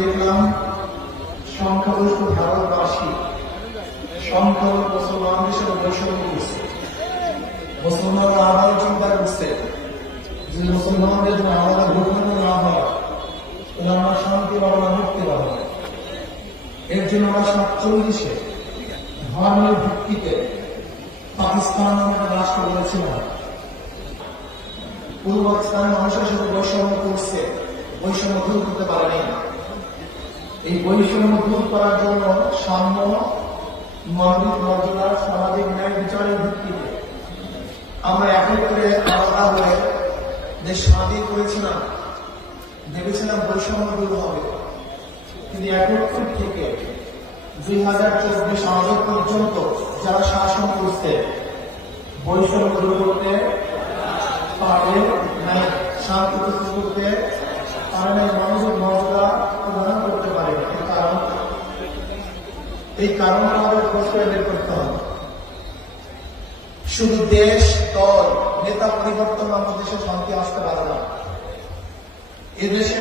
দেখলাম? জন্য আমরা শান্তি জন্য আমরা সাতচল্লিশে ধর্মের ভিত্তিতে পাকিস্তান একটা রাষ্ট্র বলেছিলাম পূর্ব পাকিস্তানের মানুষের সাথে বৈষম্য করছে, বৈষম্য দূর করতে পারেনি এই বৈষম্য দূর করার জন্য সাম্য মানবিক মর্যাদা, সামাজিক ন্যায় বিচারের ভিত্তিতে। আমরা একত্রে আলাদা হয়ে দেশ স্বাধীন করেছিলাম, ভেবেছিলাম বৈষম্য দূর হবে। কিন্তু একত্র থেকে দুই হাজার চব্বিশ আজ পর্যন্ত যারা শাসন করছে, বৈষম্য দূর করতে পারে না শান্তি প্রস্তুত করতে পারে না মানুষের মর্যাদা প্রদান করতে পারে। কারণ? এই কারণে আমাদের খোঁজ বের করতে হবে। শুধু দেশ, দল, নেতা পরিবর্তন আমাদের দেশে শান্তি আসতে পারে না এদেশে